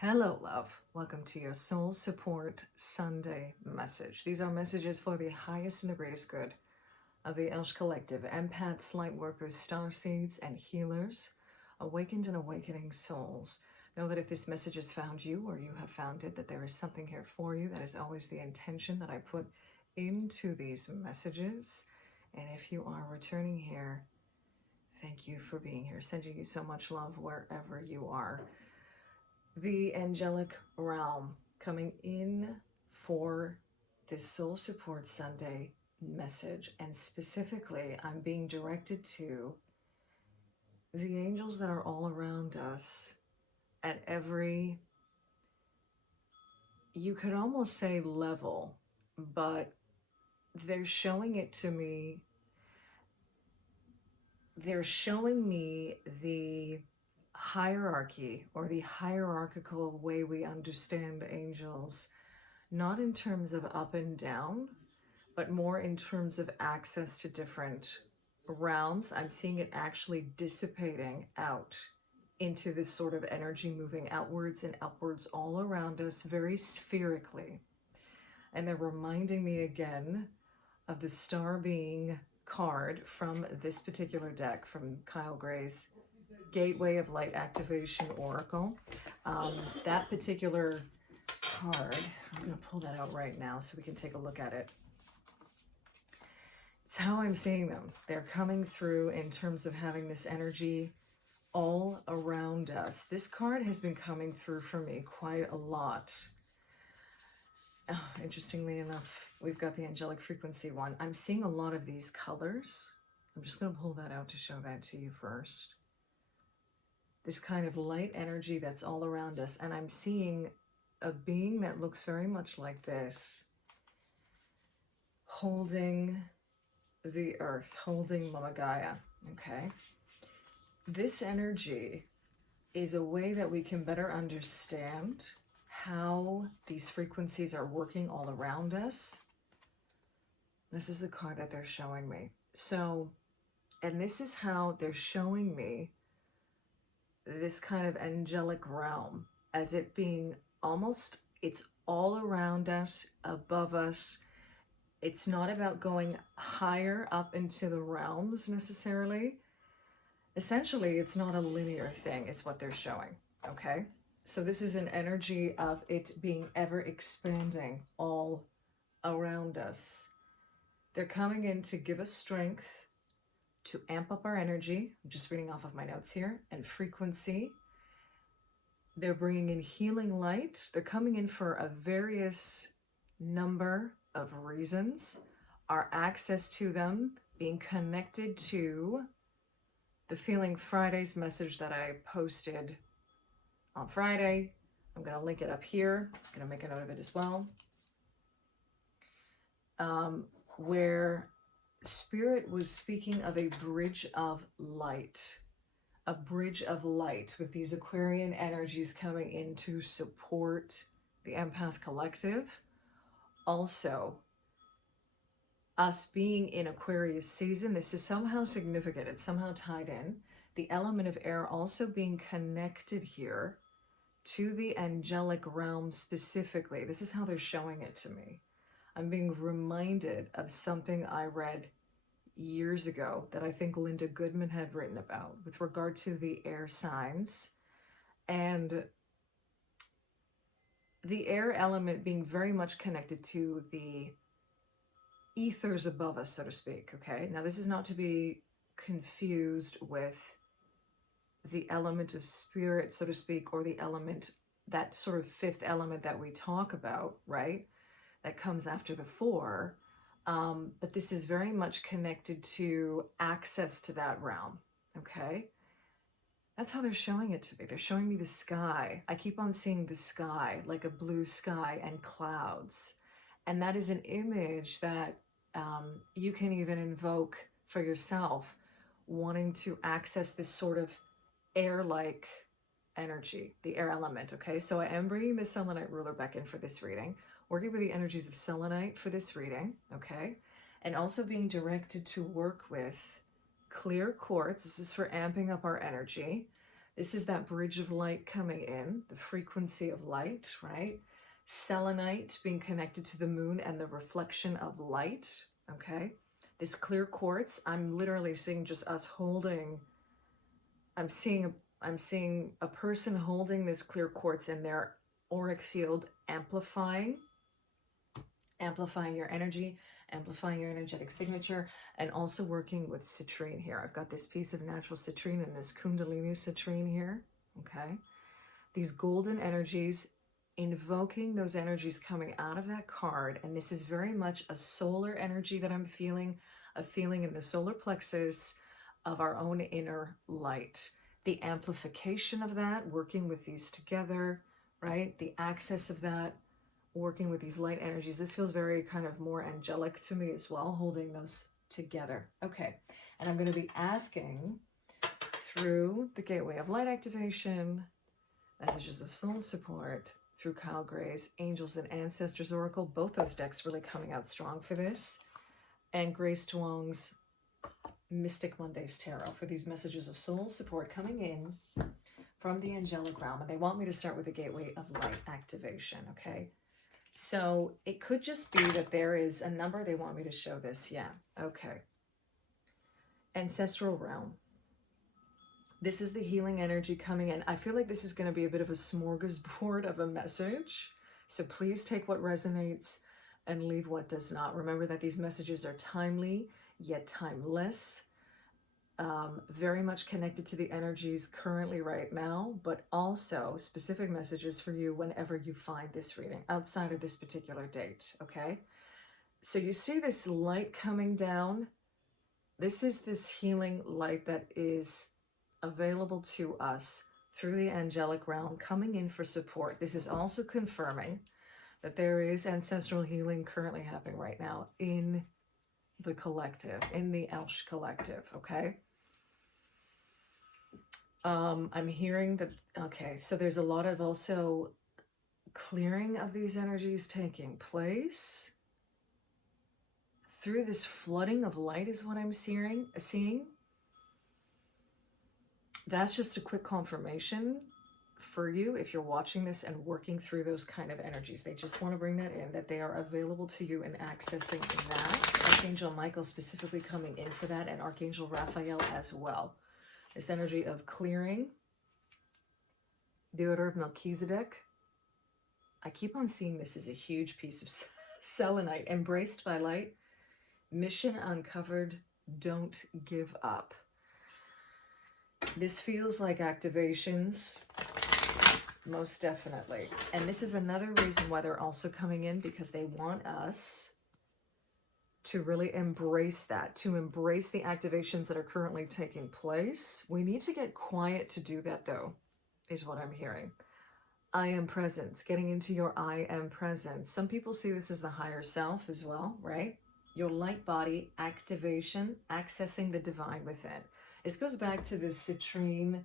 Hello, love. Welcome to your Soul Support Sunday message. These are messages for the highest and the greatest good of the Elsh Collective, empaths, light workers, star seeds, and healers, awakened and awakening souls. Know that if this message has found you or you have found it, that there is something here for you. That is always the intention that I put into these messages. And if you are returning here, thank you for being here. Sending you so much love wherever you are. The angelic realm coming in for this Soul Support Sunday message, and specifically I'm being directed to the angels that are all around us at every, you could almost say level, but they're showing it to me. They're showing me the hierarchy or the hierarchical way we understand angels, not in terms of up and down, but more in terms of access to different realms. I'm seeing it actually dissipating out into this sort of energy moving outwards and upwards all around us very spherically. And they're reminding me again of the star being card from this particular deck, from Kyle Gray's Gateway of Light Activation Oracle. That particular card, I'm going to pull that out right now so we can take a look at it. It's how I'm seeing them. They're coming through in terms of having this energy all around us. This card has been coming through for me quite a lot. Oh, interestingly enough, we've got the angelic frequency one. I'm seeing a lot of these colors. I'm just going to pull that out to show that to you first. This kind of light energy that's all around us. And I'm seeing a being that looks very much like this, holding the earth, holding Mama Gaia, okay? This energy is a way that we can better understand how these frequencies are working all around us. This is the card that they're showing me. So, and this is how they're showing me this kind of angelic realm as it being almost, it's all around us, above us. It's not about going higher up into the realms necessarily. Essentially, it's not a linear thing, it's what they're showing, okay? So this is an energy of it being ever expanding all around us. They're coming in to give us strength, to amp up our energy. I'm just reading off of my notes here, and frequency. They're bringing in healing light. They're coming in for a various number of reasons. Our access to them, being connected to the Feeling Fridays message that I posted on Friday. I'm going to link it up here. I'm going to make a note of it as well. Where Spirit was speaking of a bridge of light. A bridge of light with these Aquarian energies coming in to support the Empath Collective. Also, us being in Aquarius season, this is somehow significant. It's somehow tied in. The element of air also being connected here to the angelic realm specifically. This is how they're showing it to me. I'm being reminded of something I read years ago that I think Linda Goodman had written about with regard to the air signs and the air element being very much connected to the ethers above us, so to speak, okay? Now, this is not to be confused with the element of spirit, so to speak, or the element, that sort of fifth element that we talk about, right? That comes after the four. But this is very much connected to access to that realm, okay? That's how they're showing it to me. They're showing me the sky. I keep on seeing the sky, like a blue sky and clouds. And that is an image that you can even invoke for yourself, wanting to access this sort of air-like energy, the air element, okay? So I am bringing the Selenite ruler back in for this reading, working with the energies of Selenite for this reading, okay? And also being directed to work with clear quartz. This is for amping up our energy. This is that bridge of light coming in, the frequency of light, right? Selenite being connected to the moon and the reflection of light, okay? This clear quartz, I'm literally seeing just us holding, I'm seeing a person holding this clear quartz in their auric field, amplifying your energy, amplifying your energetic signature, and also working with citrine here. I've got this piece of natural citrine and this Kundalini Citrine here, okay? These golden energies, invoking those energies coming out of that card, and this is very much a solar energy that I'm feeling, a feeling in the solar plexus of our own inner light. The amplification of that, working with these together, right? The access of that, working with these light energies. This feels very kind of more angelic to me as well, holding those together. Okay, and I'm going to be asking through the gateway of light activation, messages of soul support, through Kyle Gray's Angels and Ancestors Oracle, both those decks really coming out strong for this, and Grace Duong's Mystic Mondays Tarot for these messages of soul support coming in from the angelic realm. And they want me to start with the gateway of light activation, okay? So it could just be that there is a number they want me to show this. Yeah, okay. Ancestral realm. This is the healing energy coming in. I feel like this is going to be a bit of a smorgasbord of a message. So please take what resonates and leave what does not. Remember that these messages are timely, yet timeless. Very much connected to the energies currently right now, but also specific messages for you whenever you find this reading outside of this particular date, okay? So you see this light coming down. This is this healing light that is available to us through the angelic realm coming in for support. This is also confirming that there is ancestral healing currently happening right now in the collective, in the Elsh collective, okay? I'm hearing that, okay, so there's a lot of also clearing of these energies taking place through this flooding of light is what I'm seeing. That's just a quick confirmation for you if you're watching this and working through those kind of energies. They just want to bring that in, that they are available to you and accessing that. Archangel Michael specifically coming in for that, and Archangel Raphael as well. This energy of clearing, the order of Melchizedek. I keep on seeing this as a huge piece of selenite, embraced by light, mission uncovered, don't give up. This feels like activations, most definitely. And this is another reason why they're also coming in, because they want us to really embrace that, to embrace the activations that are currently taking place. We need to get quiet to do that, though, is what I'm hearing. I am presence, getting into your I am presence. Some people see this as the higher self as well, right? Your light body activation, accessing the divine within. This goes back to the citrine.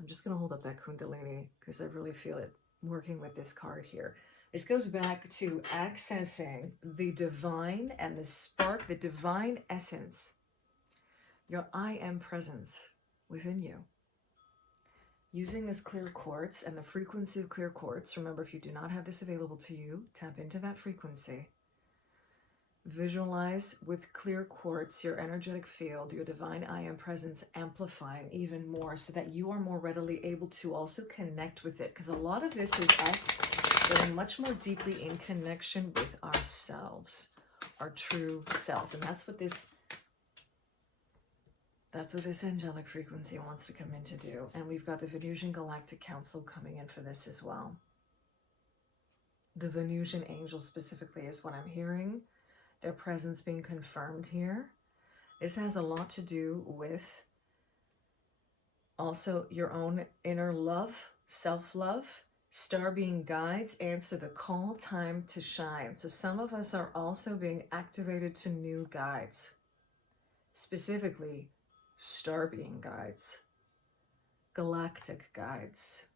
I'm just going to hold up that Kundalini because I really feel it working with this card here. This goes back to accessing the divine and the spark, the divine essence, your I am presence within you. Using this clear quartz and the frequency of clear quartz. Remember, if you do not have this available to you, tap into that frequency. Visualize with clear quartz your energetic field, your divine I am presence amplifying even more so that you are more readily able to also connect with it. Because a lot of this is us getting much more deeply in connection with ourselves, our true selves. And that's what this angelic frequency wants to come in to do. And we've got the Venusian Galactic Council coming in for this as well. The Venusian angels specifically is what I'm hearing. Their presence being confirmed here. This has a lot to do with also your own inner love, self-love. Star being guides, answer the call, time to shine. So some of us are also being activated to new guides. Specifically, star being guides, galactic guides.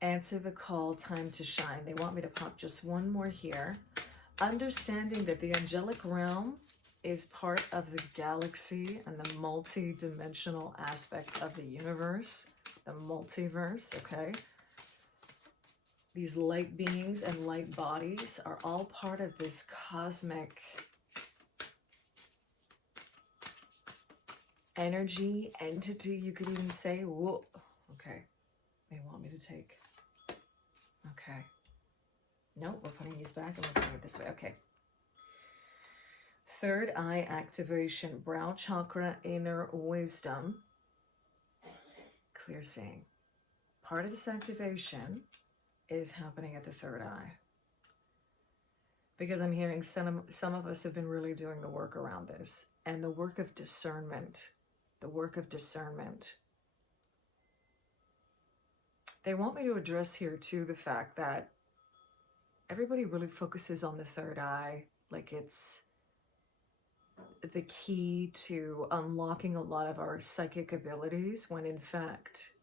Answer the call, time to shine. They want me to pop just one more here. Understanding that the angelic realm is part of the galaxy and the multi-dimensional aspect of the universe, the multiverse, okay? These light beings and light bodies are all part of this cosmic energy, entity, you could even say. Whoa, okay. They want me to take. Okay. No, we're putting these back and we're putting it this way. Okay. Third eye activation, brow chakra, inner wisdom, clear seeing. Part of this activation is happening at the third eye. Because I'm hearing some of us have been really doing the work around this. And the work of discernment, the work of discernment. They want me to address here too the fact that everybody really focuses on the third eye like it's the key to unlocking a lot of our psychic abilities, when in fact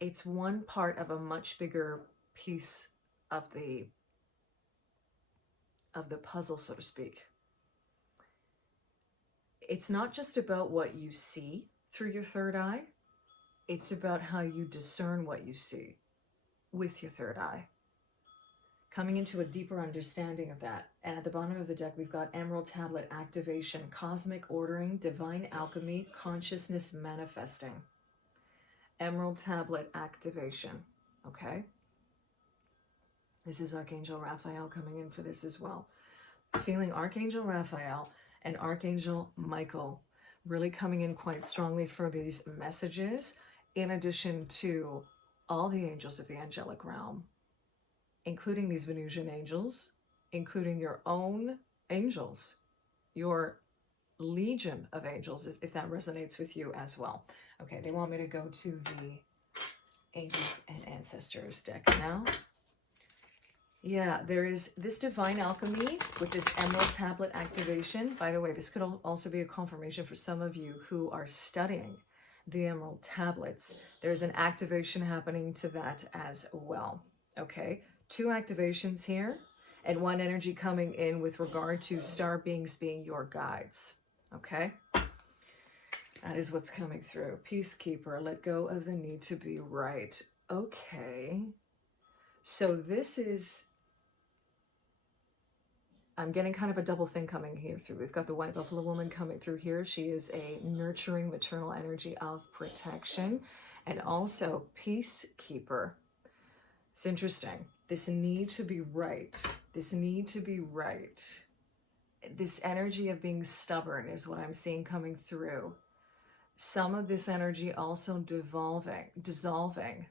it's one part of a much bigger piece of the puzzle, so to speak. It's not just about what you see through your third eye, it's about how you discern what you see with your third eye. Coming into a deeper understanding of that. And at the bottom of the deck, we've got Emerald Tablet Activation, Cosmic Ordering, Divine Alchemy, Consciousness Manifesting. Emerald Tablet Activation, okay? This is Archangel Raphael coming in for this as well. Feeling Archangel Raphael and Archangel Michael really coming in quite strongly for these messages, in addition to all the angels of the angelic realm, including these Venusian angels, including your own angels, your legion of angels, if that resonates with you as well. Okay, they want me to go to the Angels and Ancestors deck now. Yeah, there is this Divine Alchemy with this Emerald Tablet Activation. By the way, this could also be a confirmation for some of you who are studying the Emerald Tablets. There's an activation happening to that as well. Okay, 2 activations here, and 1 energy coming in with regard to star beings being your guides. Okay, that is what's coming through. Peacekeeper, let go of the need to be right. Okay, so this is, I'm getting kind of a double thing coming here through. We've got the White Buffalo Woman coming through here. She is a nurturing maternal energy of protection, and also Peacekeeper. It's interesting. This need to be right. This need to be right. This energy of being stubborn is what I'm seeing coming through. Some of this energy also dissolving.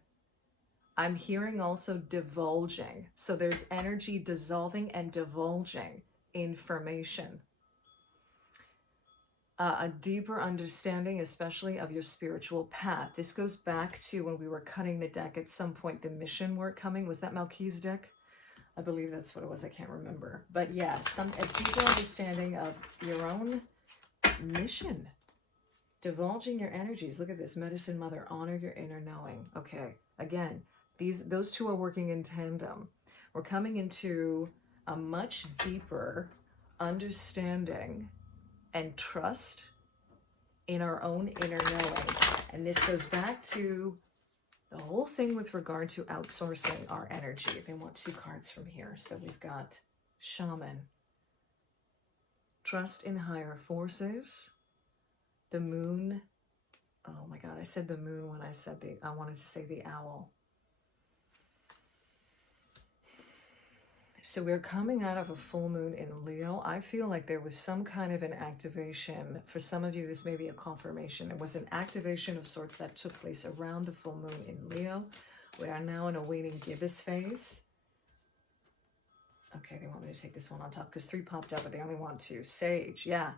I'm hearing also divulging. So there's energy dissolving and divulging information. A deeper understanding, especially of your spiritual path. This goes back to when we were cutting the deck at some point, the mission work coming. Was that Malki's deck? I believe that's what it was. I can't remember. But yeah, a deeper understanding of your own mission. Divulging your energies. Look at this. Medicine Mother, honor your inner knowing. Okay, again, those two are working in tandem. We're coming into a much deeper understanding and trust in our own inner knowing. And this goes back to the whole thing with regard to outsourcing our energy. They want 2 cards from here. So we've got Shaman, trust in higher forces, the Moon. Oh my God, I said the Moon when I wanted to say the Owl. So we're coming out of a full moon in Leo. I feel like there was some kind of an activation. For some of you, this may be a confirmation. It was an activation of sorts that took place around the full moon in Leo. We are now in a waiting gibbous phase. Okay, they want me to take this one on top because 3 popped up, but they only want 2. Sage, yeah.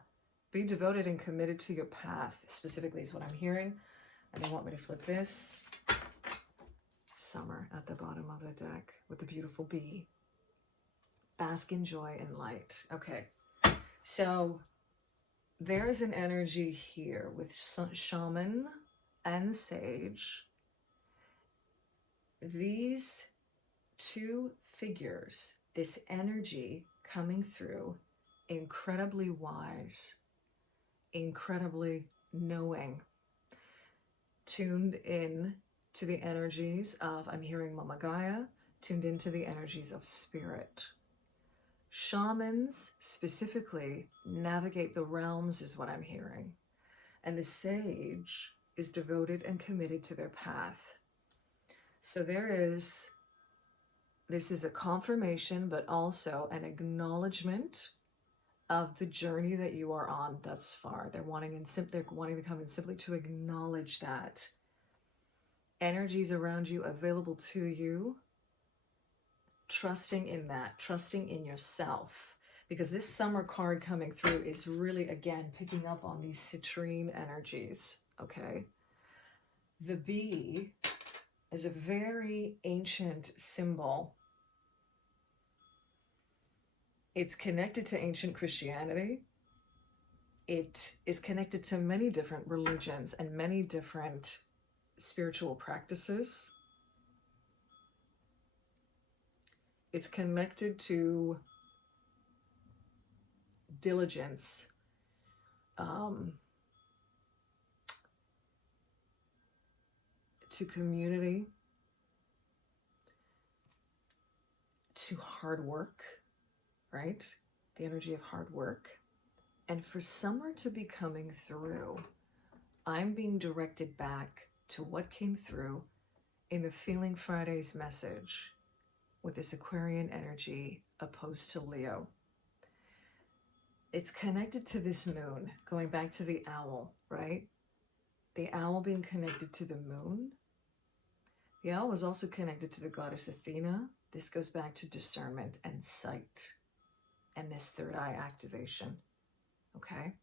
Be devoted and committed to your path, specifically is what I'm hearing. And they want me to flip this. Summer at the bottom of the deck with the beautiful bee. Bask in joy and light. Okay, so there's an energy here with Shaman and Sage. These 2 figures, this energy coming through incredibly wise, incredibly knowing, tuned in to the energies of, I'm hearing Mama Gaia, tuned into the energies of spirit. Shamans specifically navigate the realms is what I'm hearing. And the sage is devoted and committed to their path. So this is a confirmation, but also an acknowledgement of the journey that you are on thus far. They're wanting to come in simply to acknowledge that. Energies around you available to you, trusting in that, trusting in yourself. Because this summer card coming through is really, again, picking up on these citrine energies, okay? The bee is a very ancient symbol. It's connected to ancient Christianity. It is connected to many different religions and many different spiritual practices. It's connected to diligence, to community, to hard work, right? The energy of hard work. And for summer to be coming through, I'm being directed back to what came through in the Feeling Fridays message with this Aquarian energy opposed to Leo. It's connected to this moon, going back to the owl, right? The owl being connected to the moon. The owl was also connected to the goddess Athena. This goes back to discernment and sight and this third eye activation, okay?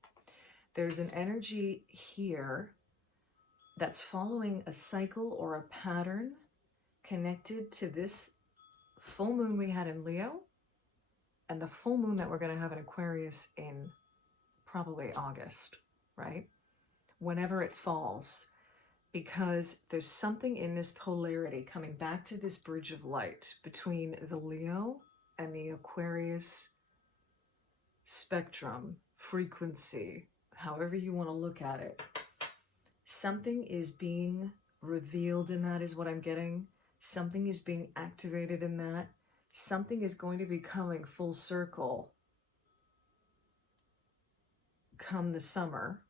There's an energy here that's following a cycle or a pattern connected to this full moon we had in Leo and the full moon that we're going to have in Aquarius in probably August, right? Whenever it falls, because there's something in this polarity coming back to this bridge of light between the Leo and the Aquarius spectrum, frequency, however you want to look at it. Something is being revealed in that is what I'm getting. Something is being activated in that. Something is going to be coming full circle come the summer.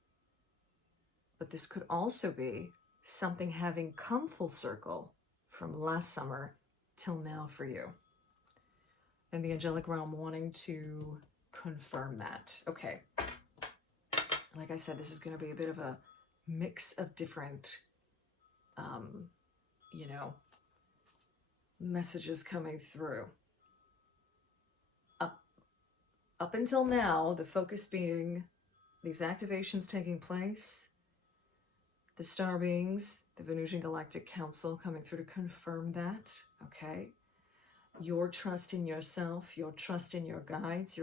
But this could also be something having come full circle from last summer till now for you. And the angelic realm wanting to confirm that. Okay. Like I said, this is going to be a bit of a mix of different, messages coming through. Up until now, the focus being these activations taking place, the star beings, the Venusian Galactic Council coming through to confirm that, okay? Your trust in yourself, your trust in your guides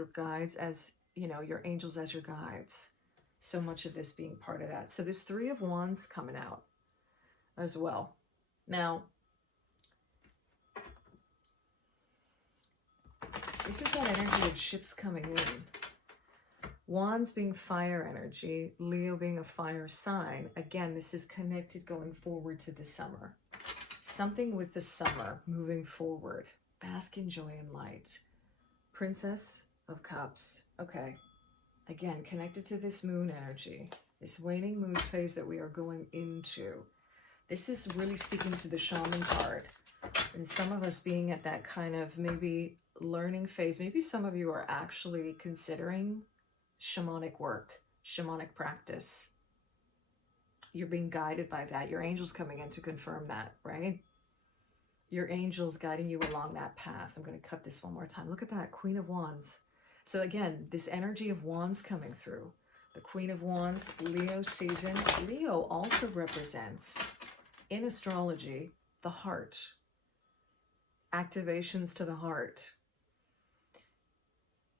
as, your angels as your guides. So much of this being part of that. So this Three of Wands coming out as well. Now, this is that energy of ships coming in. Wands being fire energy, Leo being a fire sign. Again, this is connected going forward to the summer. Something with the summer moving forward. Bask in joy and light. Princess of Cups. Okay. Again, connected to this moon energy. This waning moon phase that we are going into. This is really speaking to the shaman card. And some of us being at that kind of maybe learning phase. Maybe some of you are actually considering shamanic work, shamanic practice. You're being guided by that. Your angel's coming in to confirm that, right? Your angel's guiding you along that path. I'm going to cut this one more time. Look at that, Queen of Wands. So again, this energy of Wands coming through. The Queen of Wands, Leo season. Leo also represents, in astrology, the heart. Activations to the heart.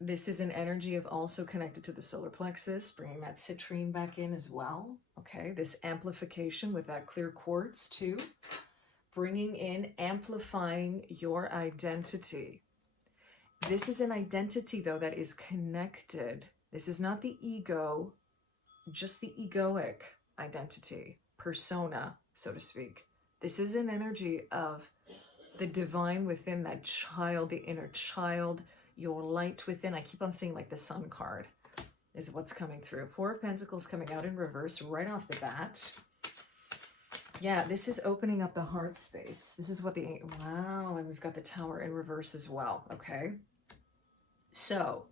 This is an energy of also connected to the solar plexus, bringing that citrine back in as well. Okay, this amplification with that clear quartz too. Bringing in, amplifying your identity. This is an identity, though, that is connected. This is not the ego, just the egoic identity, persona, so to speak. This is an energy of the divine within, that child, the inner child, your light within. I keep on seeing like the Sun card is what's coming through. Four of Pentacles coming out in reverse right off the bat. Yeah, this is opening up the heart space. This is what the, wow, and we've got the Tower in reverse as well, okay? So,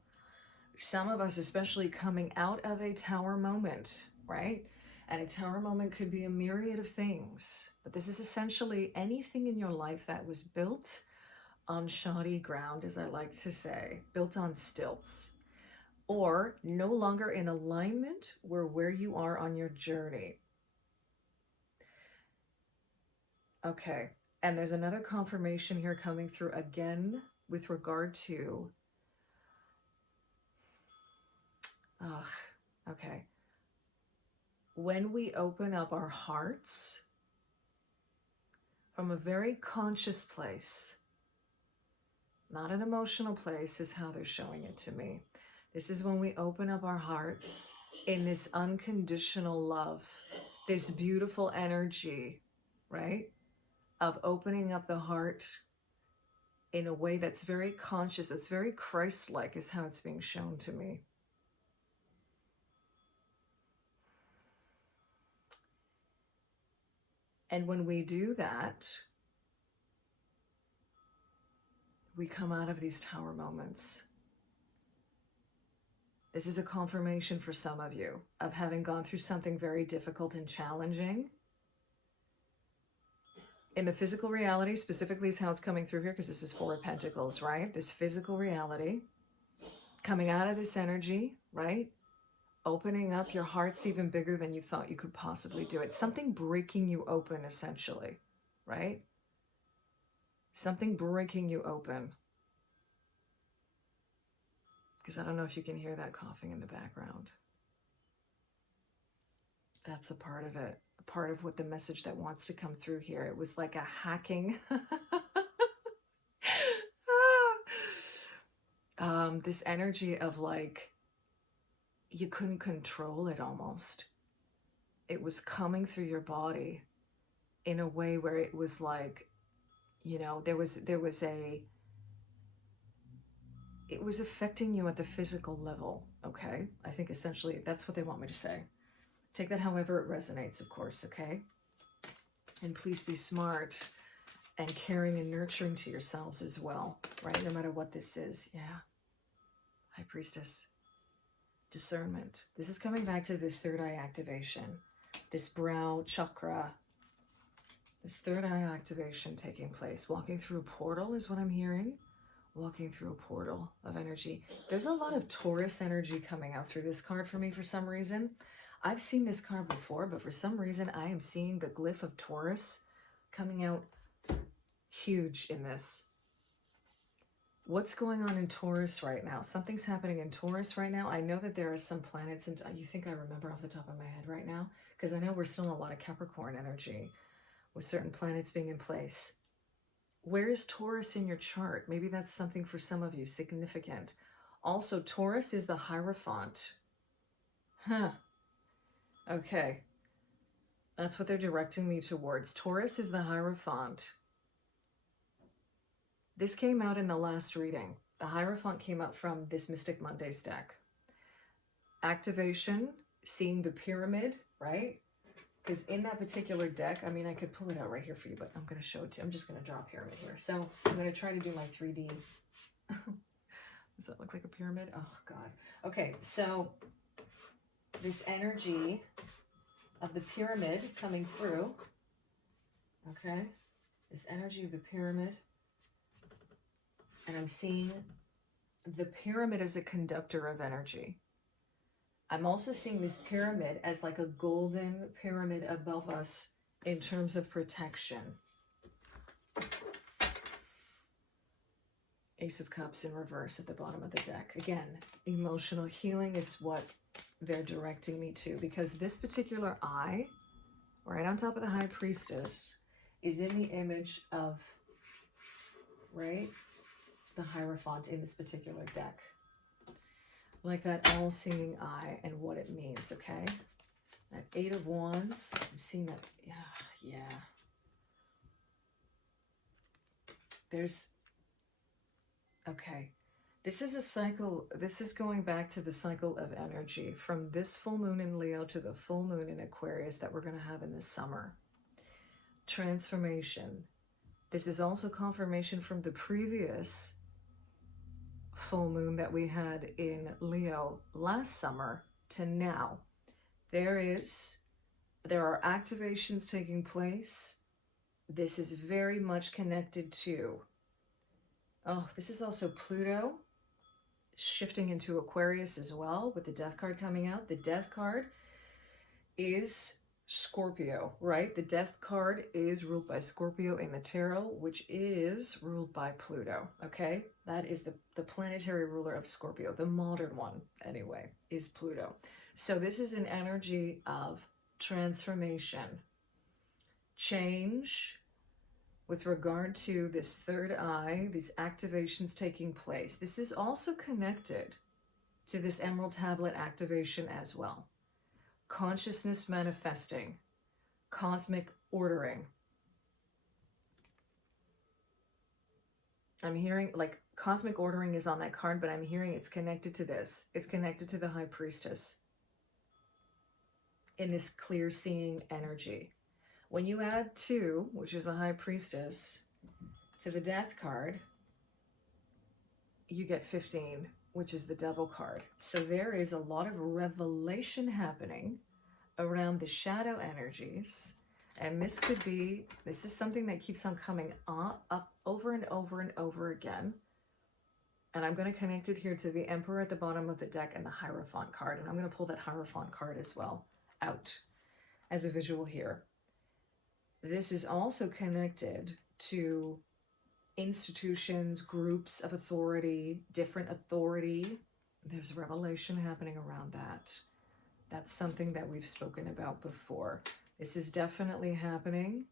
some of us, especially coming out of a Tower moment, right? And a Tower moment could be a myriad of things, but this is essentially anything in your life that was built on shoddy ground, as I like to say, built on stilts, or no longer in alignment where you are on your journey. Okay, and there's another confirmation here coming through again with regard to, okay, when we open up our hearts from a very conscious place, not an emotional place, is how they're showing it to me. This is when we open up our hearts in this unconditional love, this beautiful energy, right? Of opening up the heart in a way that's very conscious, it's very Christ-like, is how it's being shown to me. And when we do that, we come out of these Tower moments. This is a confirmation for some of you of having gone through something very difficult and challenging. In the physical reality, specifically, is how it's coming through here, because this is Four of Pentacles, right? This physical reality, coming out of this energy, right? Opening up your heart's even bigger than you thought you could possibly do it. Something breaking you open, essentially, right? Something breaking you open. Because I don't know if you can hear that coughing in the background. That's a part of it. A part of what the message that wants to come through here. It was like a hacking. This energy of like, you couldn't control it almost. It was coming through your body in a way where it was like, you know, it was affecting you at the physical level, okay? I think essentially that's what they want me to say. Take that however it resonates, of course, okay? And please be smart and caring and nurturing to yourselves as well, right? No matter what this is. Yeah. High Priestess. Discernment. This is coming back to this third eye activation, this brow chakra, this third eye activation taking place. Walking through a portal is what I'm hearing. Walking through a portal of energy. There's a lot of Taurus energy coming out through this card for me for some reason. I've seen this card before, but for some reason I am seeing the glyph of Taurus coming out huge in this. What's going on in Taurus right now? Something's happening in Taurus right now. I know that there are some planets, and you think I remember off the top of my head right now? Because I know we're still in a lot of Capricorn energy with certain planets being in place. Where is Taurus in your chart? Maybe that's something for some of you significant. Also, Taurus is the Hierophant. Huh. Okay. That's what they're directing me towards. Taurus is the Hierophant. This came out in the last reading. The Hierophant came out from this Mystic Mondays deck. Activation, seeing the pyramid, right? Because in that particular deck, I mean, I could pull it out right here for you, but I'm going to show it to you. I'm just going to draw a pyramid here. So I'm going to try to do my 3D. Does that look like a pyramid? Oh, God. Okay, so this energy of the pyramid coming through, okay? This energy of the pyramid. And I'm seeing the pyramid as a conductor of energy. I'm also seeing this pyramid as like a golden pyramid above us in terms of protection. Ace of Cups in reverse at the bottom of the deck. Again, emotional healing is what they're directing me to, because this particular eye, right on top of the High Priestess, is in the image of, right? the Hierophant in this particular deck. Like that all-seeing eye and what it means, okay? That Eight of Wands, I'm seeing that, yeah. There's, okay. This is a cycle, this is going back to the cycle of energy from this full moon in Leo to the full moon in Aquarius that we're going to have in this summer. Transformation. This is also confirmation from the previous full moon that we had in Leo last summer to now. There are activations taking place. This is very much connected to, oh, this is also Pluto shifting into Aquarius as well with the Death card coming out. The Death card is Scorpio, right? The Death card is ruled by Scorpio in the tarot, which is ruled by Pluto, okay? That is the planetary ruler of Scorpio. The modern one, anyway, is Pluto. So this is an energy of transformation, change with regard to this third eye, these activations taking place. This is also connected to this Emerald Tablet activation as well. Consciousness manifesting, cosmic ordering. I'm hearing, like, cosmic ordering is on that card, but I'm hearing it's connected to this. It's connected to the High Priestess in this clear seeing energy. When you add 2, which is a High Priestess, to the Death card, you get 15, which is the Devil card. So there is a lot of revelation happening around the shadow energies. And this is something that keeps on coming up over and over and over again. And I'm going to connect it here to the Emperor at the bottom of the deck and the Hierophant card. And I'm going to pull that Hierophant card as well out as a visual here. This is also connected to institutions, groups of authority, different authority. There's revelation happening around that. That's something that we've spoken about before. This is definitely happening.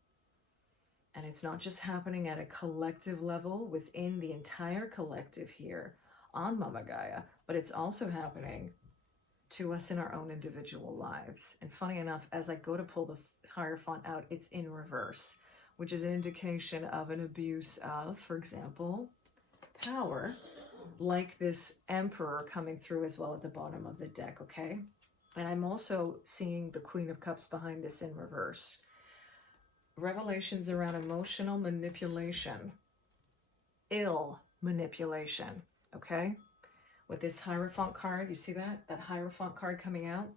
And it's not just happening at a collective level within the entire collective here on Mama Gaia, but it's also happening to us in our own individual lives. And funny enough, as I go to pull the Hierophant out, it's in reverse, which is an indication of an abuse of, for example, power, like this Emperor coming through as well at the bottom of the deck, okay? And I'm also seeing the Queen of Cups behind this in reverse. Revelations around emotional manipulation, ill manipulation, okay? With this Hierophant card, you see that? That Hierophant card coming out?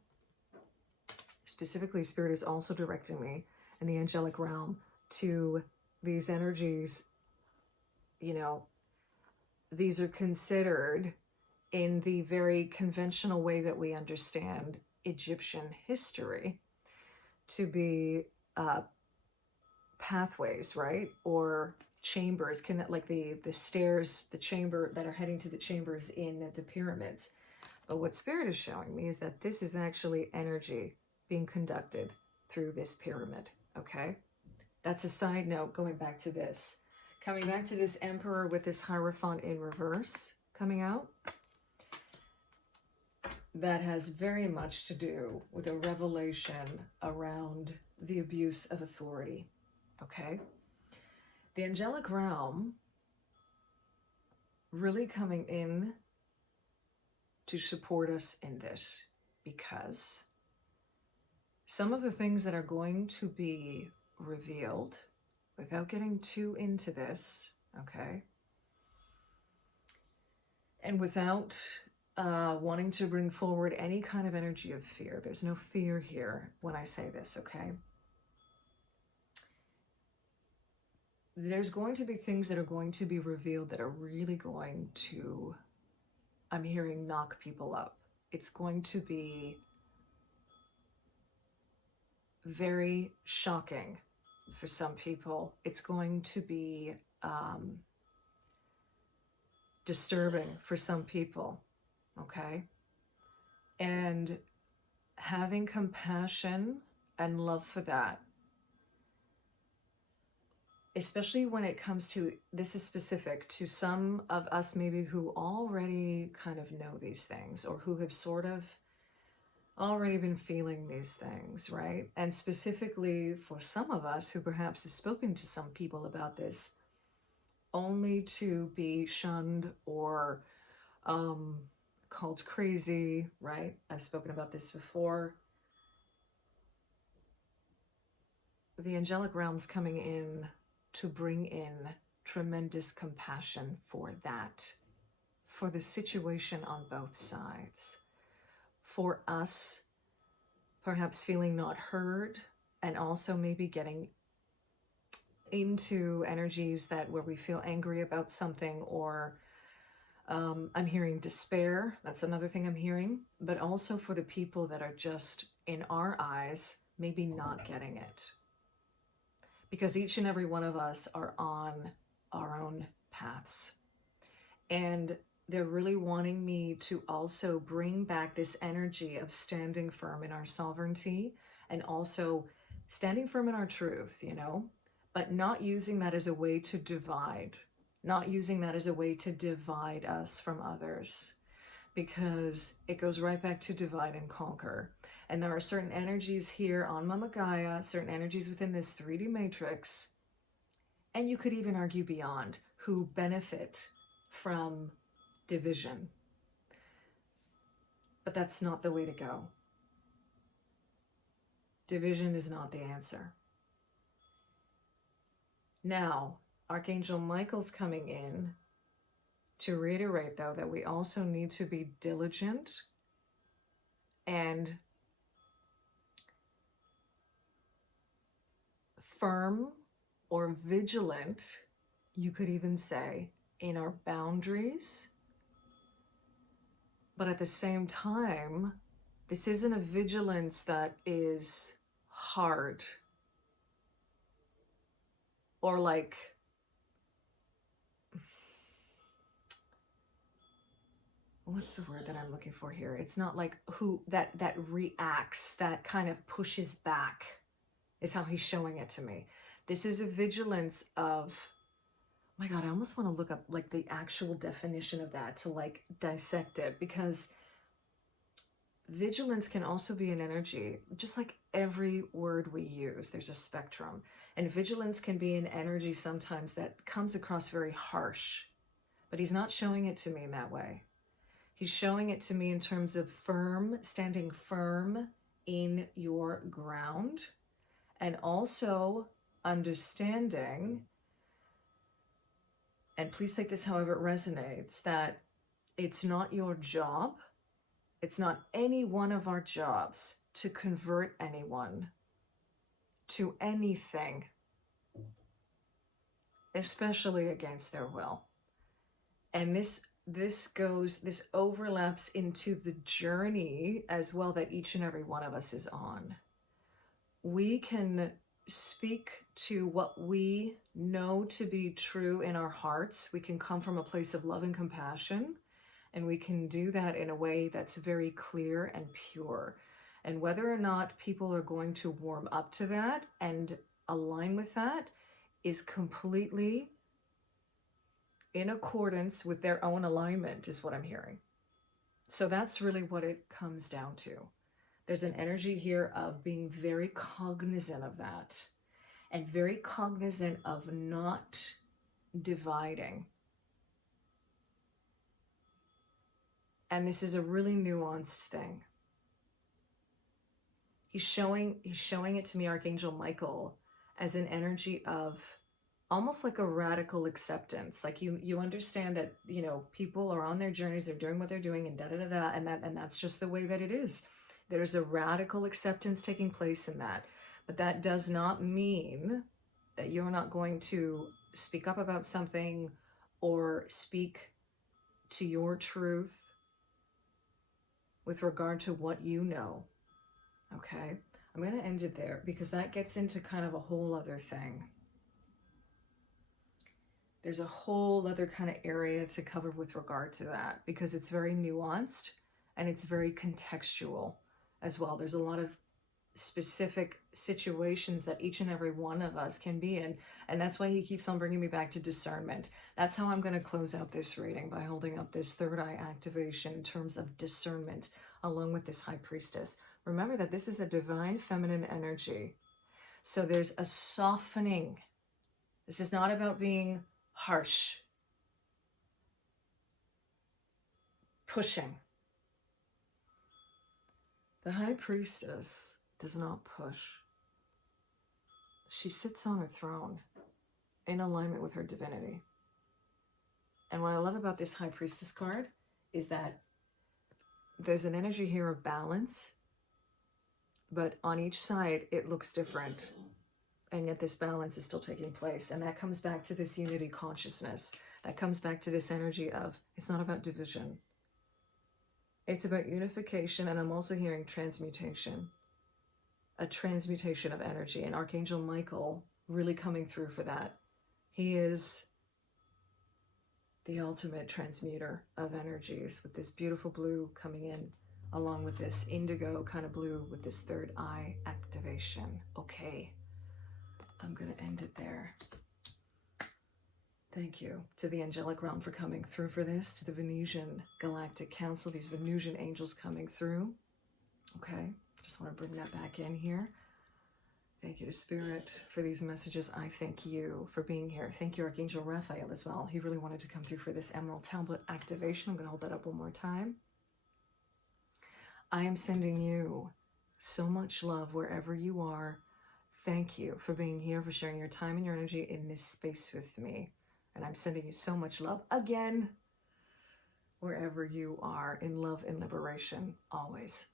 Specifically, Spirit is also directing me in the angelic realm to these energies. You know, these are considered in the very conventional way that we understand Egyptian history to be pathways, right? Or chambers, like the stairs, the chamber that are heading to the chambers in the pyramids. But what Spirit is showing me is that this is actually energy being conducted through this pyramid, okay? That's a side note going back to this. Coming back to this Emperor with this Hierophant in reverse coming out. That has very much to do with a revelation around the abuse of authority, okay? The angelic realm really coming in to support us in this, because some of the things that are going to be revealed, without getting too into this, okay, and without wanting to bring forward any kind of energy of fear. There's no fear here when I say this, okay? There's going to be things that are going to be revealed that are really going to, I'm hearing, knock people up. It's going to be very shocking for some people. It's going to be disturbing for some people, okay? And having compassion and love for that especially when it comes to, this is specific to some of us maybe who already kind of know these things, or who have sort of already been feeling these things, right? And specifically for some of us who perhaps have spoken to some people about this only to be shunned or called crazy, right? I've spoken about this before. The angelic realm's coming in to bring in tremendous compassion for that, for the situation on both sides, for us perhaps feeling not heard, and also maybe getting into energies that where we feel angry about something, or I'm hearing despair. That's another thing I'm hearing. But also for the people that are just, in our eyes, maybe not getting it. Because each and every one of us are on our own paths. And they're really wanting me to also bring back this energy of standing firm in our sovereignty, and also standing firm in our truth, you know, but not using that as a way to divide, not using that as a way to divide us from others, because it goes right back to divide and conquer. And there are certain energies here on Mama Gaia, certain energies within this 3D matrix, and you could even argue beyond, who benefit from division. But that's not the way to go. Division is not the answer. Now, Archangel Michael's coming in to reiterate, though, that we also need to be diligent and firm or vigilant, you could even say, in our boundaries. But at the same time, this isn't a vigilance that is hard or like, what's the word that I'm looking for here? It's not like who that reacts, that kind of pushes back, is how he's showing it to me. This is a vigilance of, my God, I almost want to look up like the actual definition of that to like dissect it, because vigilance can also be an energy, just like every word we use, there's a spectrum. And vigilance can be an energy sometimes that comes across very harsh, but he's not showing it to me in that way. He's showing it to me in terms of firm, standing firm in your ground, and also understanding, and please take this however it resonates, that it's not your job, it's not any one of our jobs to convert anyone to anything, especially against their will. And this overlaps into the journey as well that each and every one of us is on. We can speak to what we know to be true in our hearts. We can come from a place of love and compassion, and we can do that in a way that's very clear and pure. And whether or not people are going to warm up to that and align with that is completely in accordance with their own alignment, is what I'm hearing. So that's really what it comes down to. There's an energy here of being very cognizant of that, and very cognizant of not dividing. And this is a really nuanced thing. He's showing it to me, Archangel Michael, as an energy of almost like a radical acceptance. Like you understand that, you know, people are on their journeys, they're doing what they're doing, and and that's just the way that it is. There's a radical acceptance taking place in that. But that does not mean that you're not going to speak up about something or speak to your truth with regard to what you know. Okay? I'm going to end it there because that gets into kind of a whole other thing. There's a whole other kind of area to cover with regard to that, because it's very nuanced and it's very contextual as well. There's a lot of specific situations that each and every one of us can be in. And that's why he keeps on bringing me back to discernment. That's how I'm going to close out this reading, by holding up this third eye activation in terms of discernment, along with this high priestess. Remember that this is a divine feminine energy. So there's a softening. This is not about being harsh, pushing. The high priestess does not push. She sits on her throne in alignment with her divinity. And what I love about this high priestess card is that there's an energy here of balance, but on each side it looks different. And yet this balance is still taking place. And that comes back to this unity consciousness. That comes back to this energy of, it's not about division. It's about unification, and I'm also hearing transmutation. A transmutation of energy, and Archangel Michael really coming through for that. He is the ultimate transmuter of energies, with this beautiful blue coming in, along with this indigo kind of blue with this third eye activation. Okay, I'm going to end it there. Thank you to the angelic realm for coming through for this, to the Venusian Galactic Council, these Venusian angels coming through. Okay, just want to bring that back in here. Thank you to Spirit for these messages. I thank you for being here. Thank you, Archangel Raphael, as well. He really wanted to come through for this Emerald Tablet activation. I'm going to hold that up one more time. I am sending you so much love wherever you are. Thank you for being here, for sharing your time and your energy in this space with me. And I'm sending you so much love again, wherever you are, in love and liberation, always.